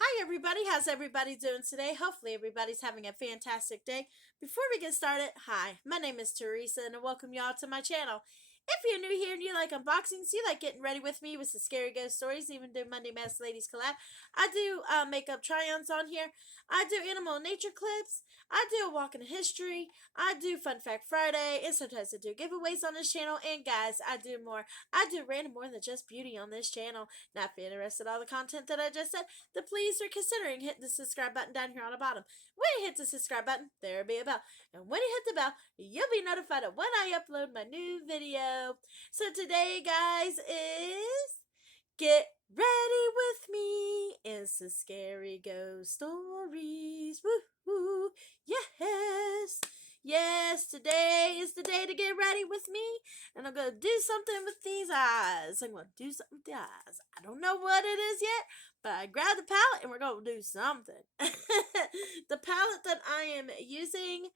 Hi, everybody. How's everybody doing today? Hopefully, everybody's having a fantastic day. Before we get started, hi, my name is Teresa, and I welcome y'all to my channel. If you're new here and you like unboxings, you like getting ready with me with some scary ghost stories, even do Monday Mass Ladies collab, I do makeup try-ons on here. I do animal and nature clips. I do a walk in history. I do Fun Fact Friday, and sometimes I do giveaways on this channel. And guys, I do more. I do random more than just beauty on this channel. Now, if you're interested in all the content that I just said, then please are considering hitting the subscribe button down here on the bottom. When you hit the subscribe button, there'll be a bell. And when you hit the bell, you'll be notified of when I upload my new video. So today, guys, is get ready with me. It's the scary ghost stories. Woo-hoo. Yes. Yes, today is the day to get ready with me. And I'm going to do something with these eyes. I'm going to do something with the eyes. I don't know what it is yet, but I grabbed the palette and we're going to do something. The palette that I am using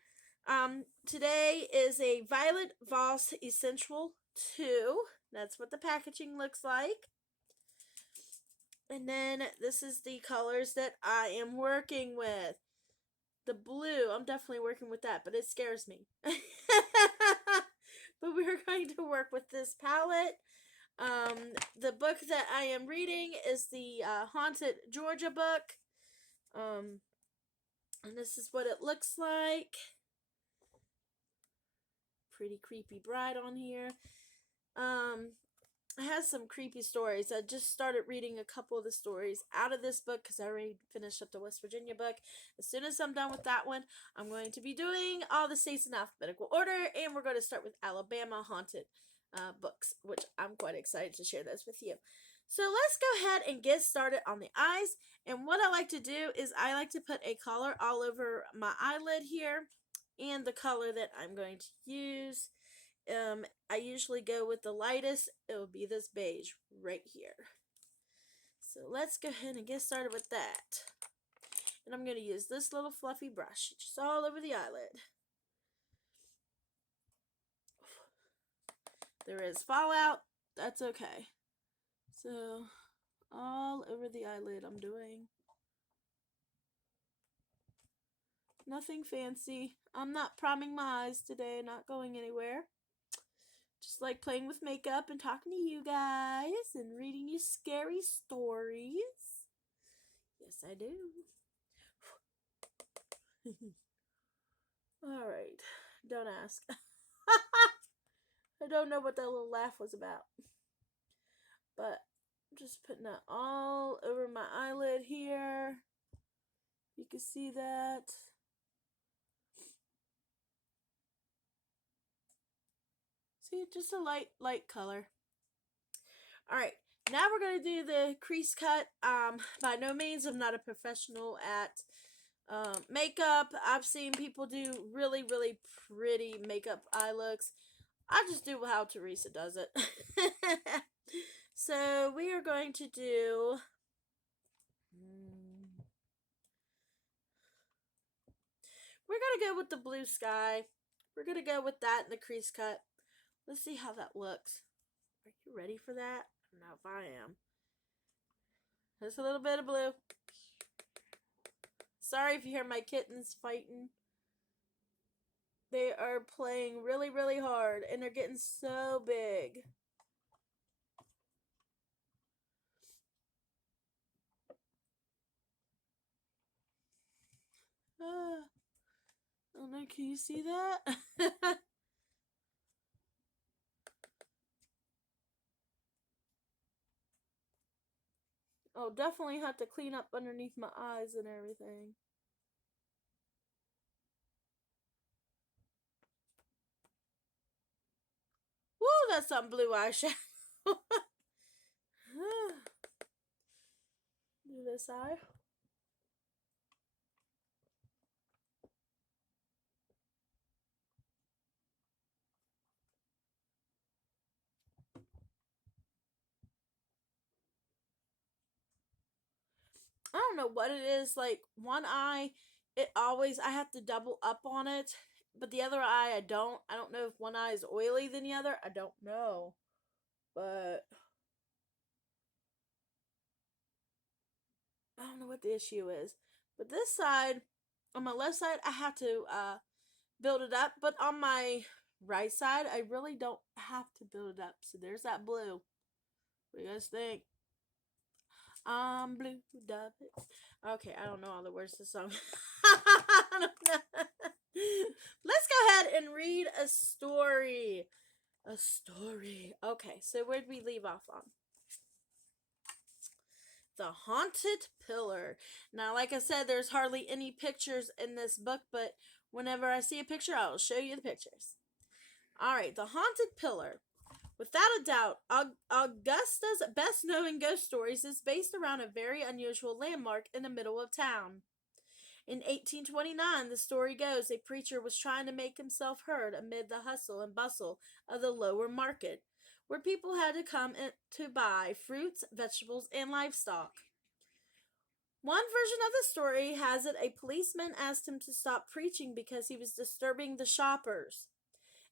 today is a Violet Voss Essential 2. That's what the packaging looks like. And then this is the colors that I am working with. The blue, I'm definitely working with that, but it scares me. But we're going to work with this palette. The book that I am reading is the Haunted Georgia book. And this is what it looks like. Pretty creepy bride on here. It has some creepy stories. I just started reading a couple of the stories out of this book because I already finished up the West Virginia book. As soon as I'm done with that one, I'm going to be doing all the states in alphabetical order, and we're going to start with Alabama Haunted books, which I'm quite excited to share those with you. So let's go ahead and get started on the eyes. And what I like to do is I like to put a color all over my eyelid here, and the color that I'm going to use. I usually go with the lightest. It will be this beige right here. So let's go ahead and get started with that. And I'm going to use this little fluffy brush just all over the eyelid. There is fallout. That's okay. So all over the eyelid I'm doing. Nothing fancy. I'm not priming my eyes today. Not going anywhere. Just like playing with makeup and talking to you guys and reading you scary stories. Yes, I do. Alright. Don't ask. I don't know what that little laugh was about. But I'm just putting that all over my eyelid here. You can see that. See, just a light color. Alright. Now we're going to do the crease cut. By no means, I'm not a professional at makeup. I've seen people do really, really pretty makeup eye looks. I just do how Teresa does it. So we are going to do we're going to go with the blue sky. We're going to go with that in the crease cut. Let's see how that looks. Are you ready for that? I don't know if I am. Just a little bit of blue. Sorry if you hear my kittens fighting. They are playing really, really hard, and they're getting so big. Oh no, can you see that? Oh, definitely have to clean up underneath my eyes and everything. Woo, that's some blue eyeshadow. Do this eye. I don't know what it is. Like one eye, I have to double up on it, but the other eye I don't. I don't know if one eye is oily than the other. I don't know, but I don't know what the issue is. But this side, on my left side, I have to build it up. But on my right side, I really don't have to build it up. So there's that blue. What do you guys think? I'm blue, dub it. Okay, I don't know all the words to the song. I don't know. Let's go ahead and read a story. A story. Okay, so where'd we leave off on? The Haunted Pillar. Now, like I said, there's hardly any pictures in this book, but whenever I see a picture, I'll show you the pictures. Alright, The Haunted Pillar. Without a doubt, Augusta's best known ghost stories is based around a very unusual landmark in the middle of town. In 1829, the story goes, a preacher was trying to make himself heard amid the hustle and bustle of the lower market, where people had to come in to buy fruits, vegetables, and livestock. One version of the story has it a policeman asked him to stop preaching because he was disturbing the shoppers.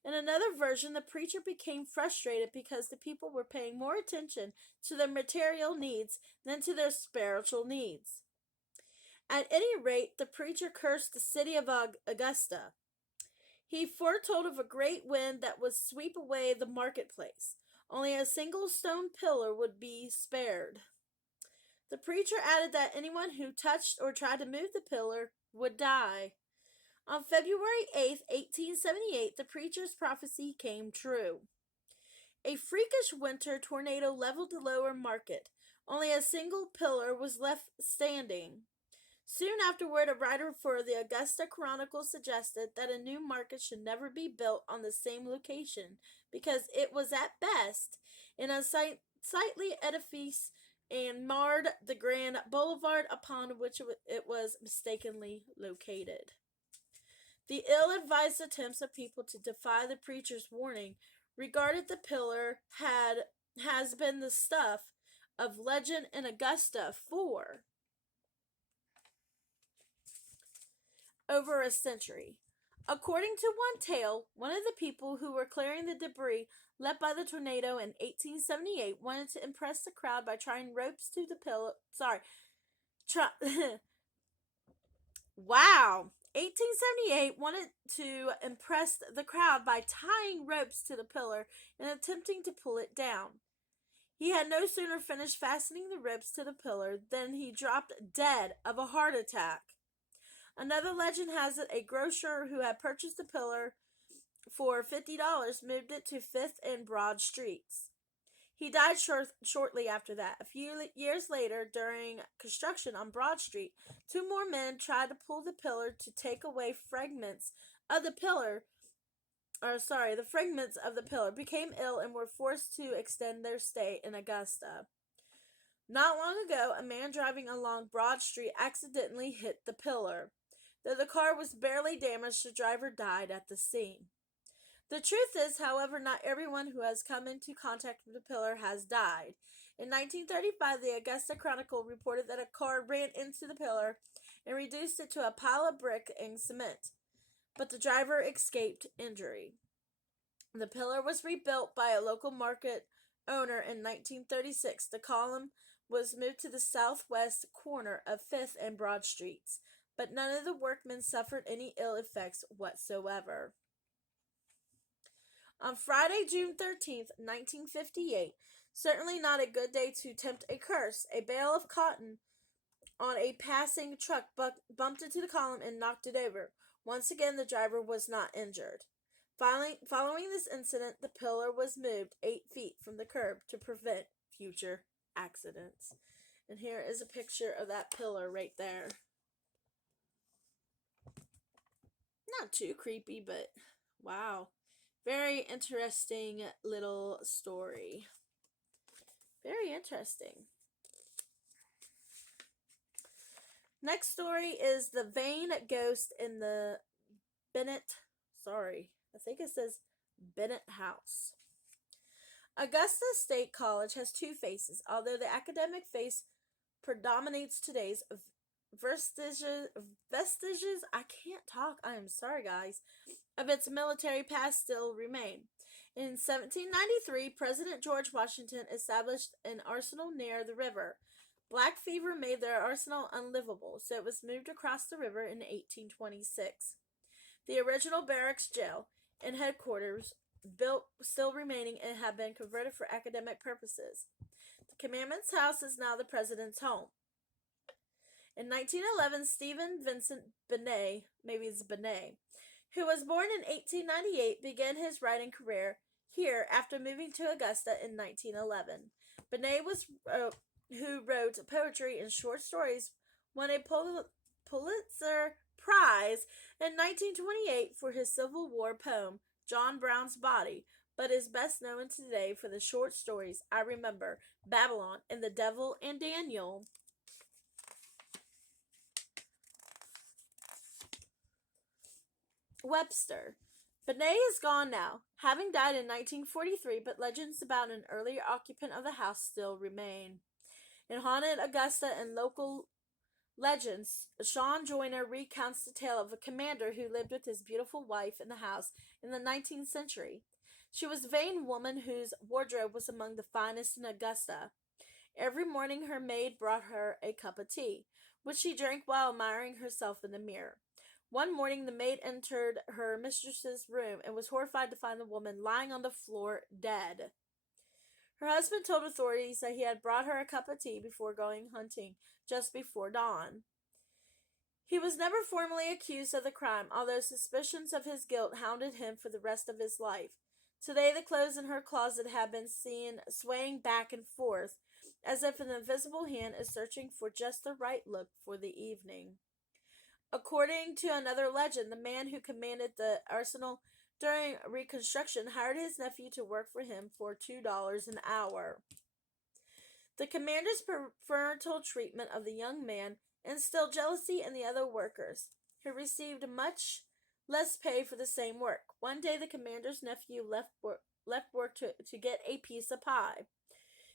In another version, the preacher became frustrated because the people were paying more attention to their material needs than to their spiritual needs. At any rate, the preacher cursed the city of Augusta. He foretold of a great wind that would sweep away the marketplace. Only a single stone pillar would be spared. The preacher added that anyone who touched or tried to move the pillar would die. On February 8th, 1878, the preacher's prophecy came true. A freakish winter tornado leveled the lower market. Only a single pillar was left standing. Soon afterward, a writer for the Augusta Chronicle suggested that a new market should never be built on the same location because it was at best an unsightly edifice and marred the grand boulevard upon which it was mistakenly located. The ill-advised attempts of people to defy the preacher's warning regarded the pillar has been the stuff of legend in Augusta for over a century. According to one tale, one of the people who were clearing the debris left by the tornado in 1878 wanted to impress the crowd by trying ropes to the pillar. Wow. 1878 wanted to impress the crowd by tying ropes to the pillar and attempting to pull it down. He had no sooner finished fastening the ropes to the pillar than he dropped dead of a heart attack. Another legend has it a grocer who had purchased the pillar for $50 moved it to 5th and Broad Streets. He died shortly after that. A few years later, during construction on Broad Street, two more men tried to pull the pillar to take away fragments of the pillar. The fragments of the pillar became ill and were forced to extend their stay in Augusta. Not long ago, a man driving along Broad Street accidentally hit the pillar. Though the car was barely damaged, the driver died at the scene. The truth is, however, not everyone who has come into contact with the pillar has died. In 1935, the Augusta Chronicle reported that a car ran into the pillar and reduced it to a pile of brick and cement, but the driver escaped injury. The pillar was rebuilt by a local market owner in 1936. The column was moved to the southwest corner of 5th and Broad Streets, but none of the workmen suffered any ill effects whatsoever. On Friday, June 13th, 1958, certainly not a good day to tempt a curse, a bale of cotton on a passing truck bumped into the column and knocked it over. Once again, the driver was not injured. Following this incident, the pillar was moved 8 feet from the curb to prevent future accidents. And here is a picture of that pillar right there. Not too creepy, but wow. Very interesting little story. Very interesting. Next story is The Vain Ghost in the I think it says Bennett House. Augusta State College has two faces, although the academic face predominates today's vestiges, I can't talk, I am sorry guys, of its military past still remain. In 1793, President George Washington established an arsenal near the river, Black fever made their arsenal unlivable, so it was moved across the river in 1826. The original barracks jail and headquarters, built still remaining, and have been converted for academic purposes. The Commandant's house is now the president's home. In 1911, Stephen Vincent Benet, maybe it's Benet, who was born in 1898, began his writing career here after moving to Augusta in 1911. Benet who wrote poetry and short stories, won a Pulitzer Prize in 1928 for his Civil War poem, John Brown's Body, but is best known today for the short stories I Remember, Babylon, and The Devil and Daniel. Webster. Benet is gone now, having died in 1943, but legends about an earlier occupant of the house still remain. In Haunted Augusta and local legends, Sean Joyner recounts the tale of a commander who lived with his beautiful wife in the house in the 19th century. She was a vain woman whose wardrobe was among the finest in Augusta. Every morning her maid brought her a cup of tea, which she drank while admiring herself in the mirror. One morning the maid entered her mistress's room and was horrified to find the woman lying on the floor dead. Her husband told authorities that he had brought her a cup of tea before going hunting just before dawn. He was never formally accused of the crime, although suspicions of his guilt hounded him for the rest of his life. Today the clothes in her closet have been seen swaying back and forth, as if an invisible hand is searching for just the right look for the evening. According to another legend, the man who commanded the arsenal during Reconstruction hired his nephew to work for him for $2 an hour. The commander's preferential treatment of the young man instilled jealousy in the other workers, who received much less pay for the same work. One day the commander's nephew left work to get a piece of pie.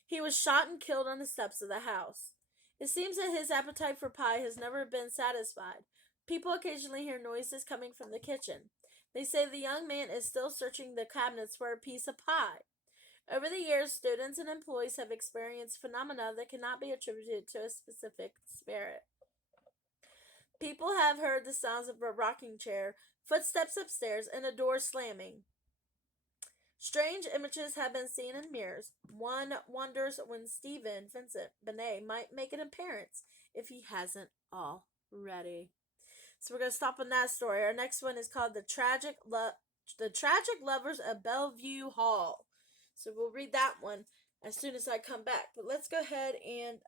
He was shot and killed on the steps of the house. It seems that his appetite for pie has never been satisfied. People occasionally hear noises coming from the kitchen. They say the young man is still searching the cabinets for a piece of pie. Over the years, students and employees have experienced phenomena that cannot be attributed to a specific spirit. People have heard the sounds of a rocking chair, footsteps upstairs, and a door slamming. Strange images have been seen in mirrors. One wonders when Stephen Vincent Benet might make an appearance, if he hasn't already. So we're going to stop on that story. Our next one is called The Tragic Lovers of Bellevue Hall. So we'll read that one as soon as I come back. But let's go ahead and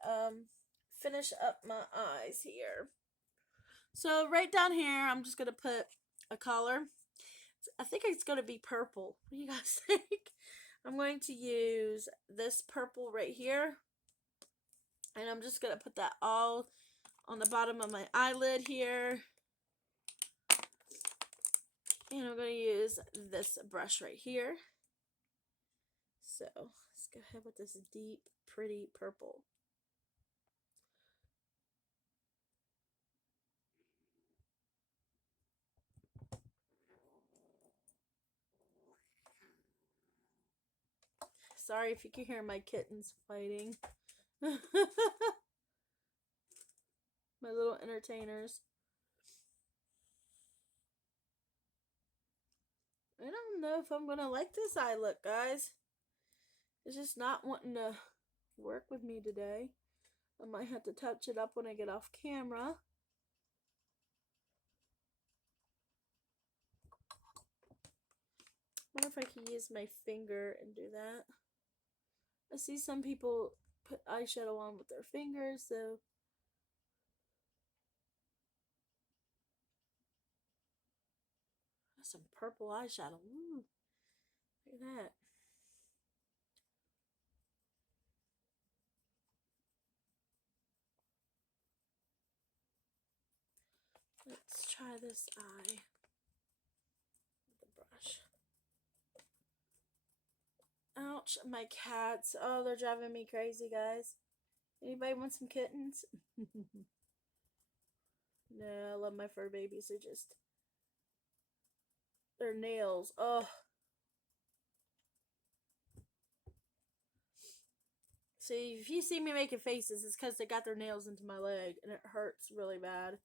finish up my eyes here. So right down here, I'm just going to put a color. I think it's going to be purple. What do you guys think? I'm going to use this purple right here. And I'm just going to put that all on the bottom of my eyelid here. And I'm going to use this brush right here. So let's go ahead with this deep, pretty purple. Sorry if you can hear my kittens fighting. My little entertainers. I don't know if I'm going to like this eye look, guys. It's just not wanting to work with me today. I might have to touch it up when I get off camera. I wonder if I can use my finger and do that. I see some people put eyeshadow on with their fingers, so that's some purple eyeshadow. Ooh, look at that. Let's try this eye with the brush. Ouch, my cats. Oh, they're driving me crazy, guys. Anybody want some kittens? No, I love my fur babies. They're just... their nails. Oh. See, if you see me making faces, it's because they got their nails into my leg and it hurts really bad.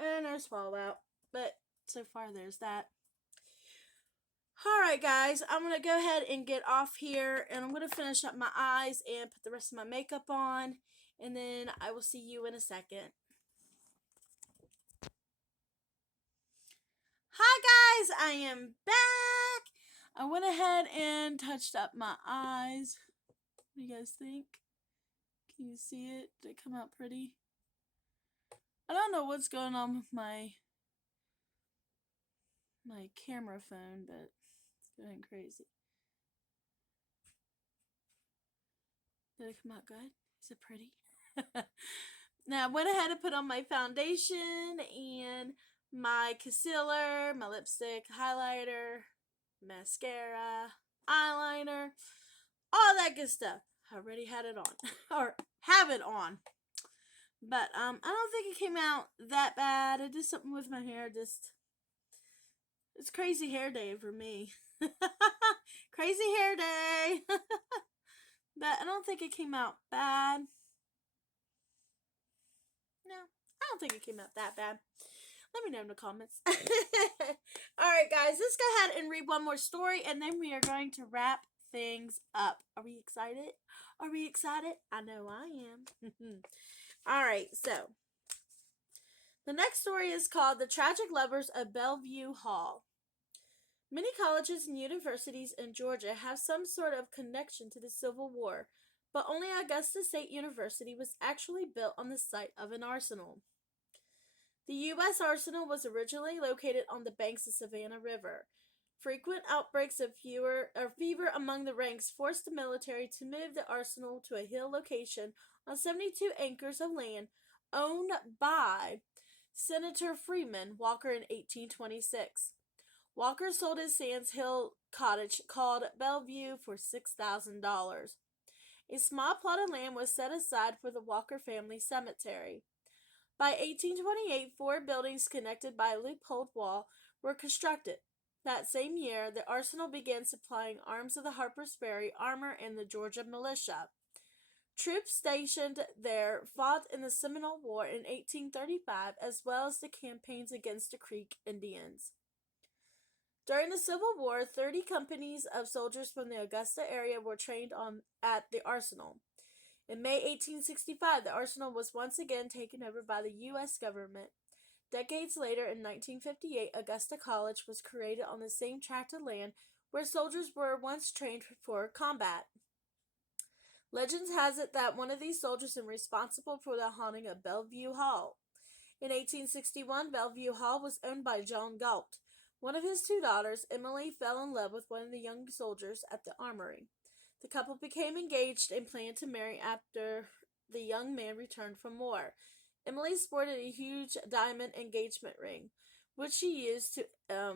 And there's fallout. But so far, there's that. Alright, guys, I'm going to go ahead and get off here. And I'm going to finish up my eyes and put the rest of my makeup on. And then I will see you in a second. Hi, guys, I am back. I went ahead and touched up my eyes. What do you guys think? Can you see it? Did it come out pretty? I don't know what's going on with my camera phone, but it's going crazy. Did it come out good? Is it pretty? Now, I went ahead and put on my foundation and my concealer, my lipstick, highlighter, mascara, eyeliner, all that good stuff. I already had it on, or have it on. But I don't think it came out that bad. I did something with my hair. It's crazy hair day for me. Crazy hair day. But I don't think it came out bad. No, I don't think it came out that bad. Let me know in the comments. Alright, guys, let's go ahead and read one more story, and then we are going to wrap things up. Are we excited? Are we excited? I know I am. Alright, so the next story is called The Tragic Lovers of Bellevue Hall. Many colleges and universities in Georgia have some sort of connection to the Civil War, but only Augusta State University was actually built on the site of an arsenal. The U.S. Arsenal was originally located on the banks of Savannah River. Frequent outbreaks of fever among the ranks forced the military to move the arsenal to a hill location on 72 acres of land owned by Senator Freeman Walker in 1826. Walker sold his Sands Hill cottage called Bellevue for $6,000. A small plot of land was set aside for the Walker family cemetery. By 1828, 4 buildings connected by a loopholed wall were constructed. That same year, the arsenal began supplying arms of the Harper's Ferry armor and the Georgia militia. Troops stationed there fought in the Seminole War in 1835, as well as the campaigns against the Creek Indians. During the Civil War, 30 companies of soldiers from the Augusta area were trained at the arsenal. In May 1865, the arsenal was once again taken over by the U.S. government. Decades later, in 1958, Augusta College was created on the same tract of land where soldiers were once trained for combat. Legend has it that one of these soldiers is responsible for the haunting of Bellevue Hall. In 1861, Bellevue Hall was owned by John Galt. One of his 2 daughters, Emily, fell in love with one of the young soldiers at the armory. The couple became engaged and planned to marry after the young man returned from war. Emily sported a huge diamond engagement ring, which she used to, there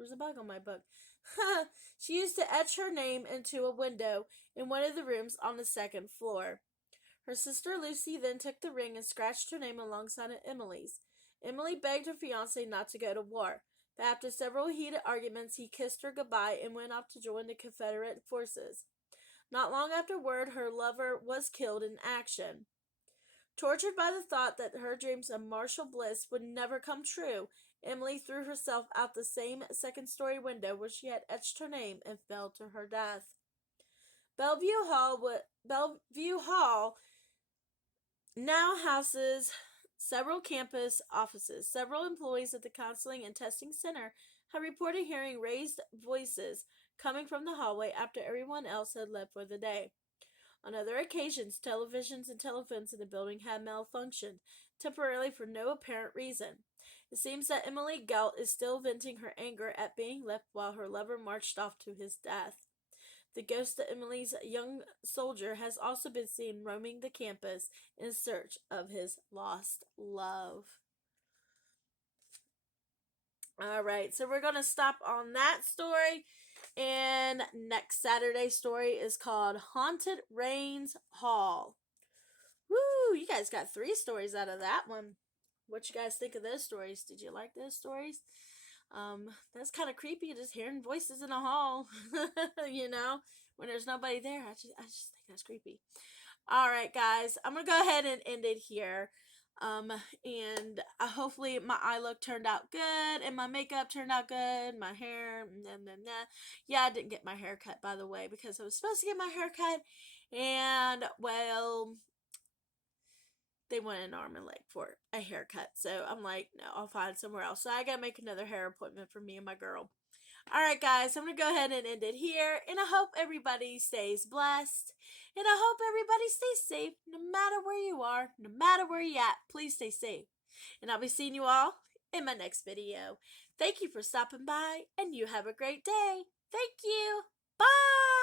was a bug on my book. She used to etch her name into a window in one of the rooms on the 2nd floor. Her sister Lucy then took the ring and scratched her name alongside of Emily's. Emily begged her fiancé not to go to war, but after several heated arguments, he kissed her goodbye and went off to join the Confederate forces. Not long afterward, her lover was killed in action. Tortured by the thought that her dreams of martial bliss would never come true, Emily threw herself out the same 2nd-story window where she had etched her name and fell to her death. Bellevue Hall now houses several campus offices. Several employees at the Counseling and Testing Center have reported hearing raised voices coming from the hallway after everyone else had left for the day. On other occasions, televisions and telephones in the building had malfunctioned, temporarily for no apparent reason. It seems that Emily Galt is still venting her anger at being left while her lover marched off to his death. The ghost of Emily's young soldier has also been seen roaming the campus in search of his lost love. Alright, so we're going to stop on that story. And next Saturday's story is called Haunted Rains Hall. Woo! You guys got 3 stories out of that one. What you guys think of those stories? Did you like those stories? That's kind of creepy, just hearing voices in a hall, you know, when there's nobody there. I just think that's creepy. All right, guys, I'm gonna go ahead and end it here. And hopefully my eye look turned out good, and my makeup turned out good, my hair, yeah, I didn't get my hair cut, by the way, because I was supposed to get my hair cut, and, well, they want an arm and leg for a haircut. So I'm like, no, I'll find somewhere else. So I gotta make another hair appointment for me and my girl. Alright, guys, I'm gonna go ahead and end it here. And I hope everybody stays blessed. And I hope everybody stays safe no matter where you are, no matter where you're at. Please stay safe. And I'll be seeing you all in my next video. Thank you for stopping by, and you have a great day. Thank you. Bye.